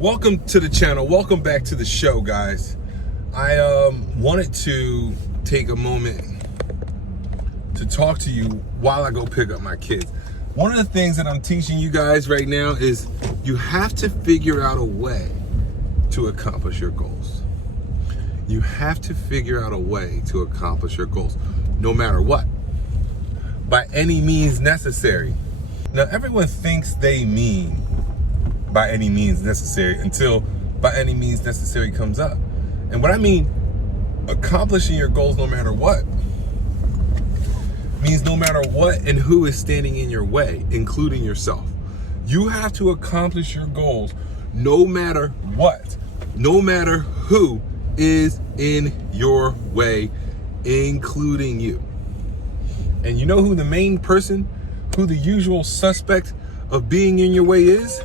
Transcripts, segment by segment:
Welcome to the channel. Welcome back to the show, guys. I wanted to take a moment to talk to you while I go pick up my kids. One of the things that I'm teaching you guys right now is you have to figure out a way to accomplish your goals. You have to figure out a way to accomplish your goals, no matter what, by any means necessary. Now, everyone thinks they mean by any means necessary until by any means necessary comes up. And what I mean, accomplishing your goals no matter what, means no matter what and who is standing in your way, including yourself. You have to accomplish your goals no matter what, no matter who is in your way, including you. And you know who the main person, who the usual suspect of being in your way is?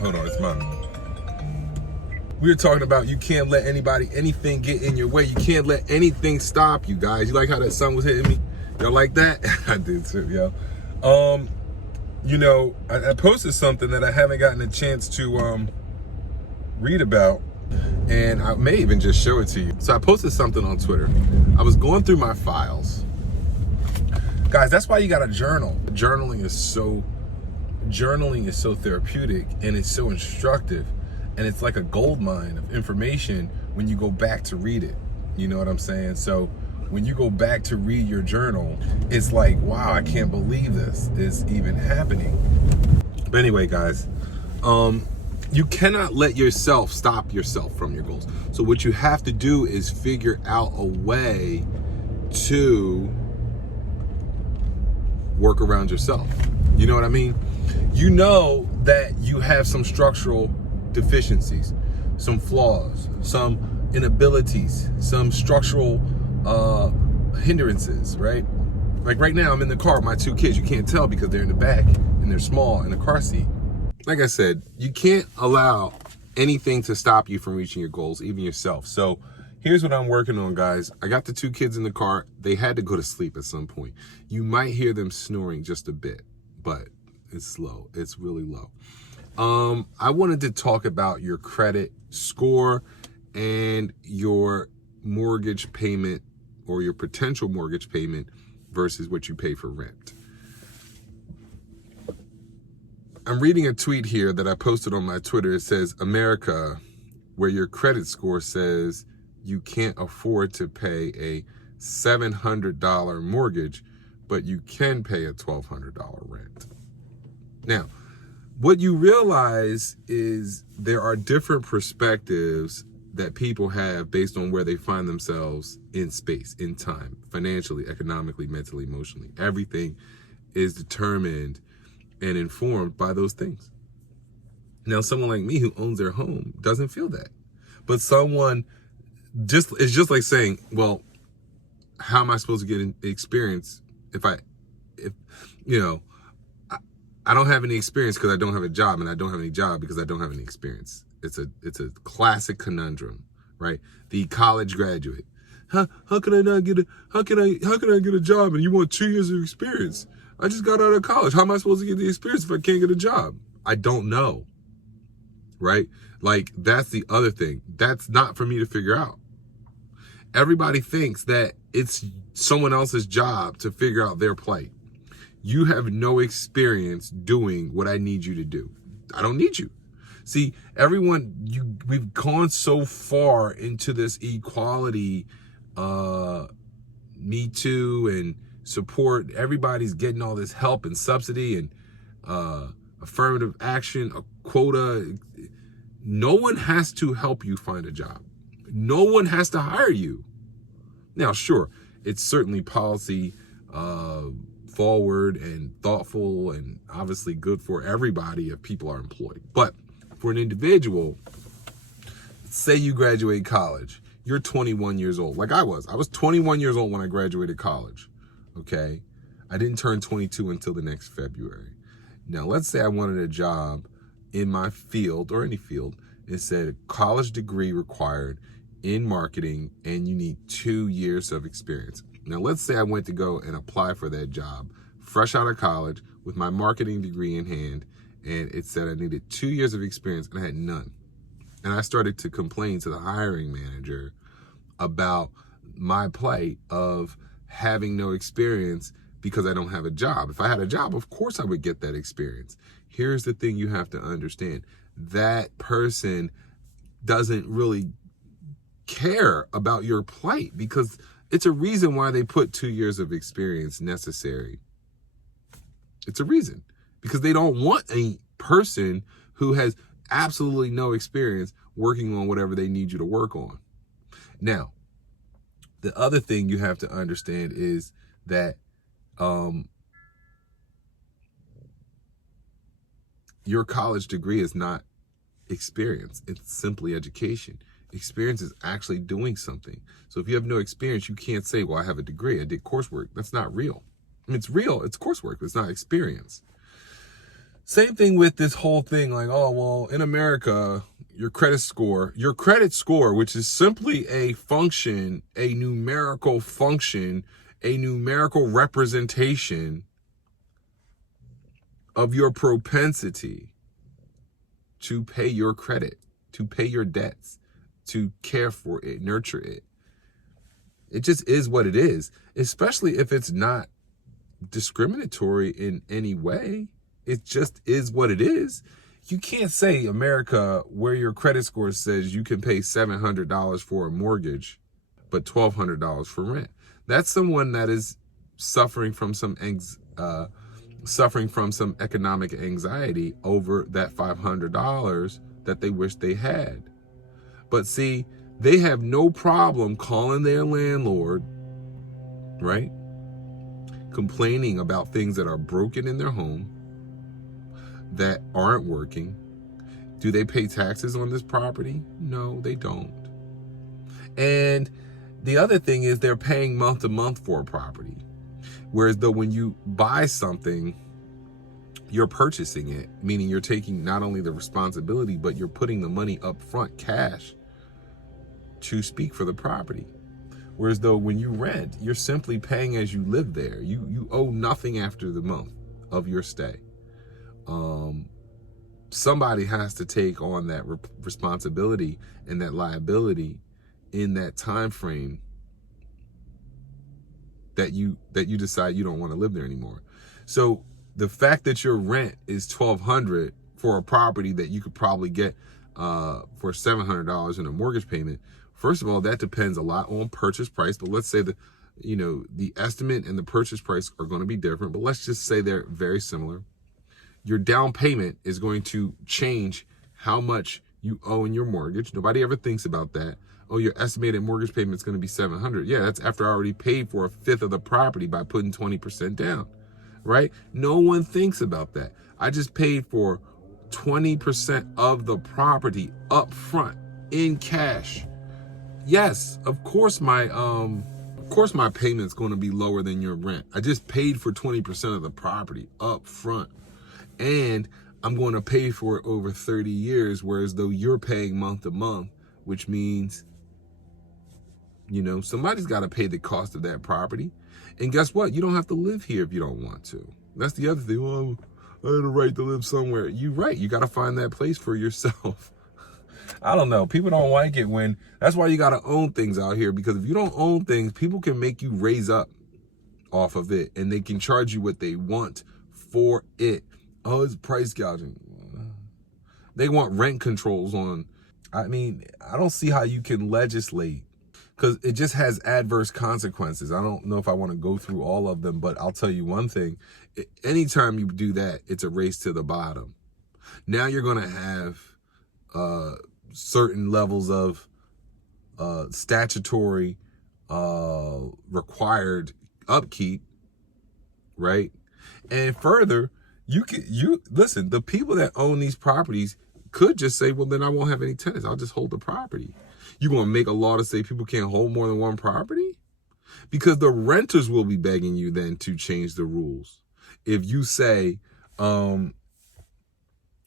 Hold on, it's mine. We were talking about you can't let anything get in your way. You can't let anything stop you, guys. You like how that sun was hitting me? Y'all like that? I did too, yo. You know, I posted something that I haven't gotten a chance to read about, and I may even just show it to you. So I posted something on Twitter. I was going through my files. Guys, that's why you gotta journal. Journaling is so therapeutic, and it's so instructive, and it's like a gold mine of information when you go back to read it. You know what I'm saying? So when you go back to read your journal, it's like, wow, I can't believe this is even happening. But anyway, guys, you cannot let yourself stop yourself from your goals. So what you have to do is figure out a way to work around yourself. You know what I mean? You know that you have some structural deficiencies, some flaws, some inabilities, some structural hindrances, right? Like right now, I'm in the car with my two kids. You can't tell because they're in the back and they're small in the car seat. Like I said, you can't allow anything to stop you from reaching your goals, even yourself. So here's what I'm working on, guys. I got the two kids in the car. They had to go to sleep at some point. You might hear them snoring just a bit, but it's low. It's really low. I wanted to talk about your credit score and your mortgage payment, or your potential mortgage payment, versus what you pay for rent. I'm reading a tweet here that I posted on my Twitter. It says, America, where your credit score says you can't afford to pay a $700 mortgage, but you can pay a $1,200 rent. Now, what you realize is there are different perspectives that people have based on where they find themselves in space, in time, financially, economically, mentally, emotionally. Everything is determined and informed by those things. Now, someone like me who owns their home doesn't feel that. But someone it's just like saying, well, how am I supposed to get an experience if you know, I don't have any experience because I don't have a job, and I don't have any job because I don't have any experience. It's a classic conundrum, right? The college graduate. How can I get a job and you want 2 years of experience? I just got out of college. How am I supposed to get the experience if I can't get a job? I don't know, right? Like, that's the other thing. That's not for me to figure out. Everybody thinks that it's someone else's job to figure out their plight. You have no experience doing what I need you to do. I don't need you. See, we've gone so far into this equality, Me Too, and support. Everybody's getting all this help and subsidy and affirmative action, a quota. No one has to help you find a job. No one has to hire you. Now, sure, it's certainly policy forward and thoughtful and obviously good for everybody if people are employed. But for an individual, say you graduate college, you're 21 years old, like I was. I was 21 years old when I graduated college, okay? I didn't turn 22 until the next February. Now, let's say I wanted a job in my field or any field. It said college degree required in marketing, and you need 2 years of experience. Now, let's say I went to go and apply for that job, fresh out of college, with my marketing degree in hand, and it said I needed 2 years of experience, and I had none. And I started to complain to the hiring manager about my plight of having no experience because I don't have a job. If I had a job, of course I would get that experience. Here's the thing you have to understand. That person doesn't really care about your plight because it's a reason why they put 2 years of experience necessary. It's a reason, because they don't want a person who has absolutely no experience working on whatever they need you to work on. Now, the other thing you have to understand is that your college degree is not experience. It's simply education. Experience is actually doing something. So if you have no experience, you can't say, well, I have a degree, I did coursework. That's not real. I mean, it's real, it's coursework, but it's not experience. Same thing with this whole thing, like, oh, well, in America, your credit score, which is simply a function, a numerical function, a numerical representation of your propensity to pay your credit, to pay your debts, to care for it, nurture it. It just is what it is, especially if it's not discriminatory in any way. It just is what it is. You can't say America, where your credit score says you can pay $700 for a mortgage, but $1,200 for rent. That's someone that is suffering from some economic anxiety over that $500 that they wish they had. But see, they have no problem calling their landlord, right? Complaining about things that are broken in their home, that aren't working. Do they pay taxes on this property? No, they don't. And the other thing is they're paying month to month for a property. Whereas though when you buy something, you're purchasing it, meaning you're taking not only the responsibility, but you're putting the money up front, cash, to speak for the property. Whereas though when you rent, you're simply paying as you live there. You owe nothing after the month of your stay. Somebody has to take on that responsibility and that liability in that time frame that you decide you don't want to live there anymore. So the fact that your rent is $1,200 for a property that you could probably get for $700 in a mortgage payment, first of all, that depends a lot on purchase price. But let's say the estimate and the purchase price are going to be different, but let's just say they're very similar. Your down payment is going to change how much you owe in your mortgage. Nobody ever thinks about that. Oh, your estimated mortgage payment is going to be $700. Yeah, that's after I already paid for 1/5 of the property by putting 20% down, right? No one thinks about that. I just paid for 20% of the property up front in cash. Yes, of course my payment's going to be lower than your rent. I just paid for 20% of the property up front. And I'm going to pay for it over 30 years, whereas though you're paying month to month, which means, somebody's got to pay the cost of that property. And guess what? You don't have to live here if you don't want to. That's the other thing. Well, I have the right to live somewhere. You're right. You got to find that place for yourself. I don't know. People don't like it that's why you got to own things out here, because if you don't own things, people can make you raise up off of it and they can charge you what they want for it. Oh, it's price gouging. They want rent controls on. I mean, I don't see how you can legislate, because it just has adverse consequences. I don't know if I want to go through all of them, but I'll tell you one thing. Anytime you do that, it's a race to the bottom. Now you're going to have certain levels of statutory required upkeep, right? And further, listen, the people that own these properties could just say, well, then I won't have any tenants. I'll just hold the property. You're going to make a law to say people can't hold more than one property? Because the renters will be begging you then to change the rules. If you say, the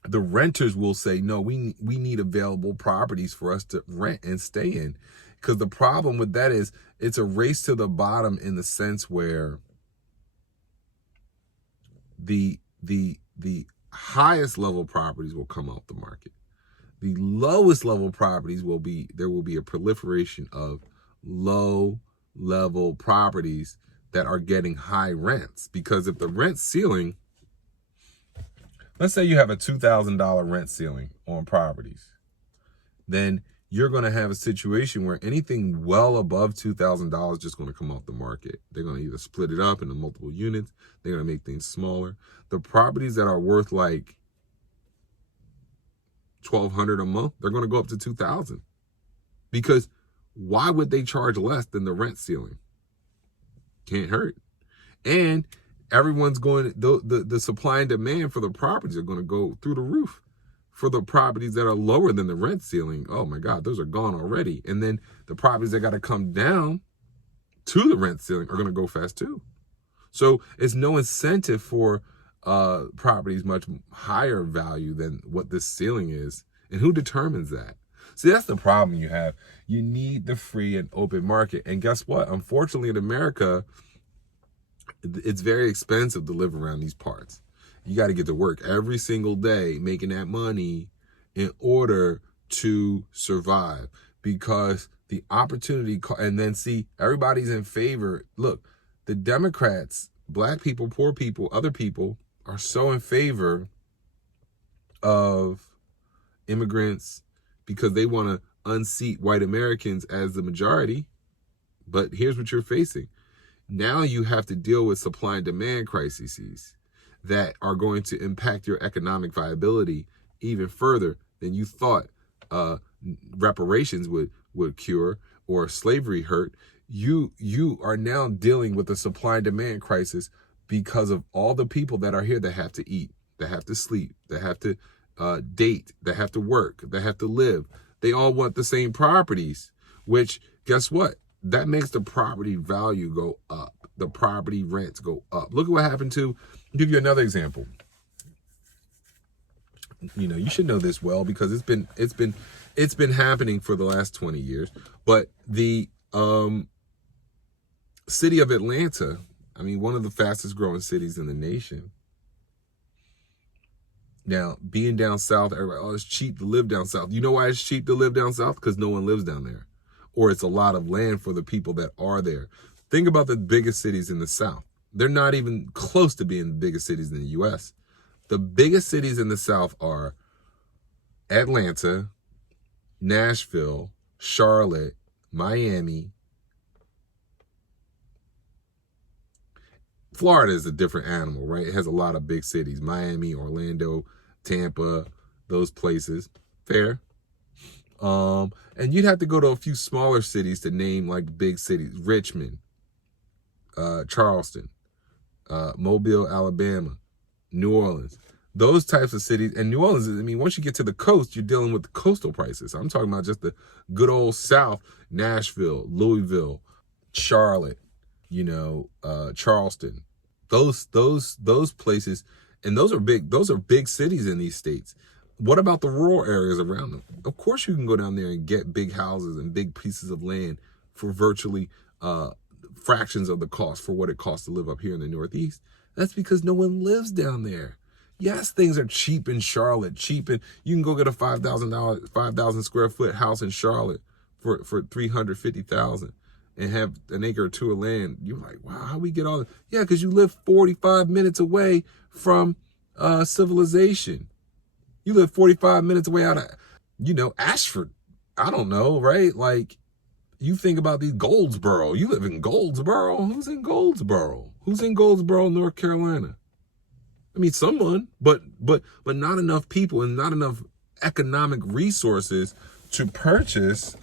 renters will say, no, we need available properties for us to rent and stay in. Because the problem with that is it's a race to the bottom, in the sense where the highest level properties will come off the market. The lowest level properties there will be a proliferation of low level properties that are getting high rents. Because if the rent ceiling, let's say you have a $2,000 rent ceiling on properties, then you're going to have a situation where anything well above $2,000 is just going to come off the market. They're going to either split it up into multiple units. They're going to make things smaller. The properties that are worth like $1,200 a month, they're going to go up to $2,000. Because why would they charge less than the rent ceiling? Can't hurt. And everyone's going, the supply and demand for the properties are going to go through the roof. For the properties that are lower than the rent ceiling, oh my God, those are gone already. And then the properties that got to come down to the rent ceiling are going to go fast too. So it's no incentive for properties much higher value than what this ceiling is. And who determines that? See, that's the problem you have. You need the free and open market. And guess what? Unfortunately, in America, it's very expensive to live around these parts. You got to get to work every single day making that money in order to survive, because the opportunity, and then see, everybody's in favor. Look, the Democrats, black people, poor people, other people are so in favor of immigrants because they want to unseat white Americans as the majority. But here's what you're facing. Now you have to deal with supply and demand crises that are going to impact your economic viability even further than you thought reparations would cure or slavery hurt. You are now dealing with a supply and demand crisis because of all the people that are here that have to eat, that have to sleep, that have to date, that have to work, that have to live. They all want the same properties, which, guess what? That makes the property value go up. The property rents go up. Look at what happened to, I'll give you another example. You know, you should know this well because it's been happening for the last 20 years. But the city of Atlanta, I mean, one of the fastest growing cities in the nation. Now, being down south, everybody, oh, it's cheap to live down south. You know why it's cheap to live down south? Because no one lives down there. Or it's a lot of land for the people that are there. Think about the biggest cities in the South. They're not even close to being the biggest cities in the U.S. The biggest cities in the South are Atlanta, Nashville, Charlotte, Miami. Florida is a different animal, right? It has a lot of big cities. Miami, Orlando, Tampa, those places. Fair. And you'd have to go to a few smaller cities to name like big cities. Richmond, Charleston, Mobile, Alabama, New Orleans. Those types of cities. And New Orleans, I mean, once you get to the coast, you're dealing with the coastal prices. I'm talking about just the good old South, Nashville, Louisville, Charlotte, Charleston. Those places, and those are big cities in these states. What about the rural areas around them? Of course you can go down there and get big houses and big pieces of land for virtually fractions of the cost for what it costs to live up here in the Northeast. That's because no one lives down there. Yes, things are cheap in Charlotte, and you can go get a $5,000 square foot house in Charlotte for $350,000 and have an acre or two of land. You're like, wow, how we get all that? Yeah, because you live 45 minutes away from civilization. You live 45 minutes away out of, Ashford. I don't know, right? Like, you think about these Goldsboro. You live in Goldsboro. Who's in Goldsboro? Who's in Goldsboro, North Carolina? I mean, someone, but not enough people and not enough economic resources to purchase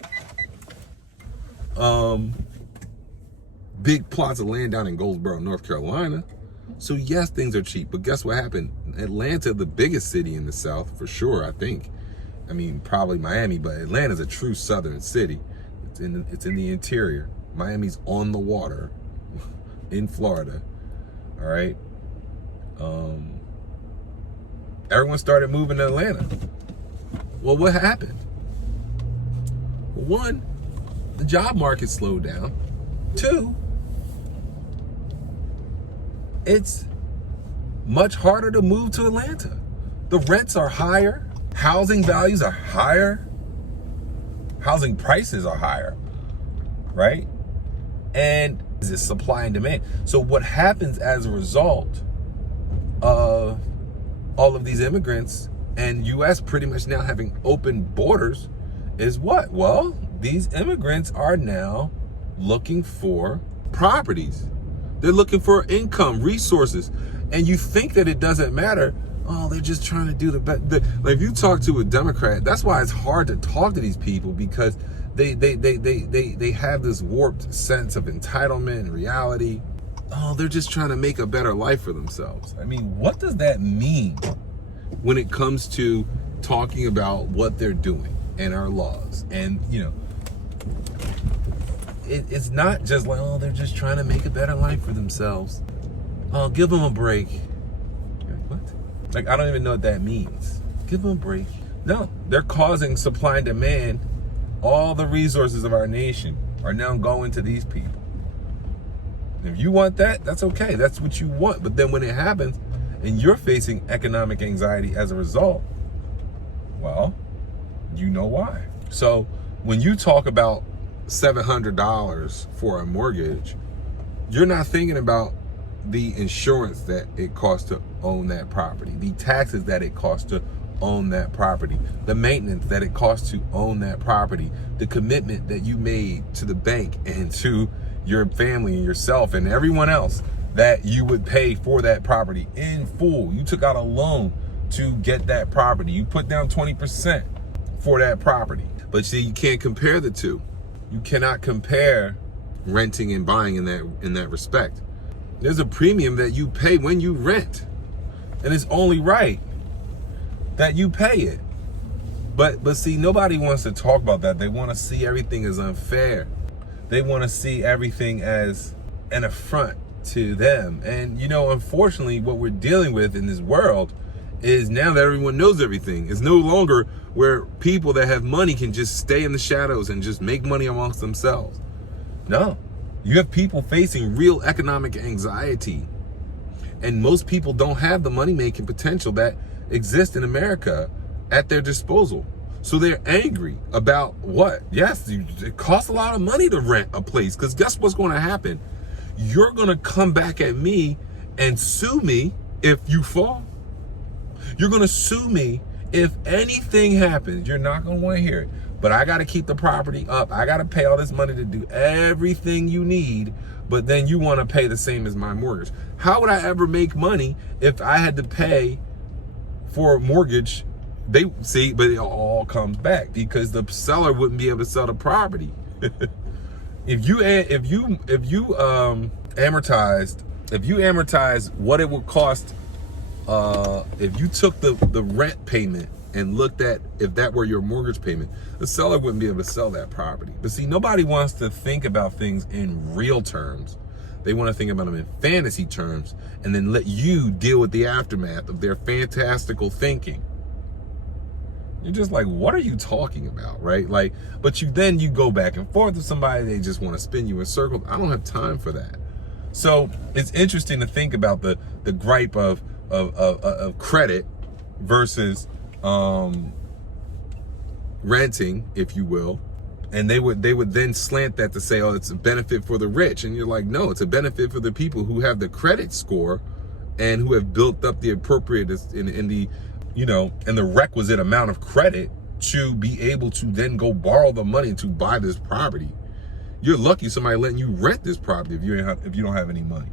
big plots of land down in Goldsboro, North Carolina. So yes, things are cheap, but guess what happened? Atlanta, the biggest city in the South, for sure, I think. I mean, probably Miami, but Atlanta's a true southern city. It's in the interior. Miami's on the water in Florida. All right. Everyone started moving to Atlanta. Well, what happened? Well, one, the job market slowed down. Two, it's much harder to move to Atlanta. The rents are higher. Housing values are higher. Housing prices are higher, right? And it's supply and demand. So what happens as a result of all of these immigrants and U.S. pretty much now having open borders is what? Well, these immigrants are now looking for properties. They're looking for income, resources. And you think that it doesn't matter. Oh, they're just trying to do the best. Like if you talk to a Democrat, that's why it's hard to talk to these people, because they have this warped sense of entitlement and reality. Oh, they're just trying to make a better life for themselves. I mean, what does that mean when it comes to talking about what they're doing and our laws? And, you know, it's not just like, oh, they're just trying to make a better life for themselves. Oh, give them a break. What? Like, I don't even know what that means. Give them a break. No, they're causing supply and demand. All the resources of our nation are now going to these people. If you want that, that's okay. That's what you want. But then when it happens and you're facing economic anxiety as a result, well, you know why. So when you talk about $700 for a mortgage, you're not thinking about the insurance that it costs to own that property, the taxes that it costs to own that property, the maintenance that it costs to own that property, the commitment that you made to the bank and to your family and yourself and everyone else that you would pay for that property in full. You took out a loan to get that property. You put down 20% for that property. But see, you can't compare the two. You cannot compare renting and buying in that respect. There's a premium that you pay when you rent, and it's only right that you pay it. But see, nobody wants to talk about that. They want to see everything as unfair. They want to see everything as an affront to them. And, you know, unfortunately, what we're dealing with in this world is now that everyone knows everything. It's no longer where people that have money can just stay in the shadows and just make money amongst themselves. No, you have people facing real economic anxiety. And most people don't have the money-making potential that exists in America at their disposal. So they're angry about what? Yes, it costs a lot of money to rent a place, because guess what's going to happen? You're going to come back at me and sue me if you fall. You're going to sue me if anything happens. You're not going to want to hear it. But I got to keep the property up. I got to pay all this money to do everything you need. But then you want to pay the same as my mortgage. How would I ever make money if I had to pay for a mortgage? They see, but it all comes back because the seller wouldn't be able to sell the property. If you amortized what it would cost, if you took the rent payment and looked at if that were your mortgage payment, the seller wouldn't be able to sell that property. But see, nobody wants to think about things in real terms. They want to think about them in fantasy terms and then let you deal with the aftermath of their fantastical thinking. You're just like, what are you talking about, right? Like, but you go back and forth with somebody, they just want to spin you in circles. I don't have time for that. So it's interesting to think about the gripe of credit versus renting, if you will. And they would then slant that to say, oh, it's a benefit for the rich. And you're like, no, it's a benefit for the people who have the credit score and who have built up the appropriate in the, you know, and the requisite amount of credit to be able to then go borrow the money to buy this property. You're lucky somebody letting you rent this property if you don't have any money.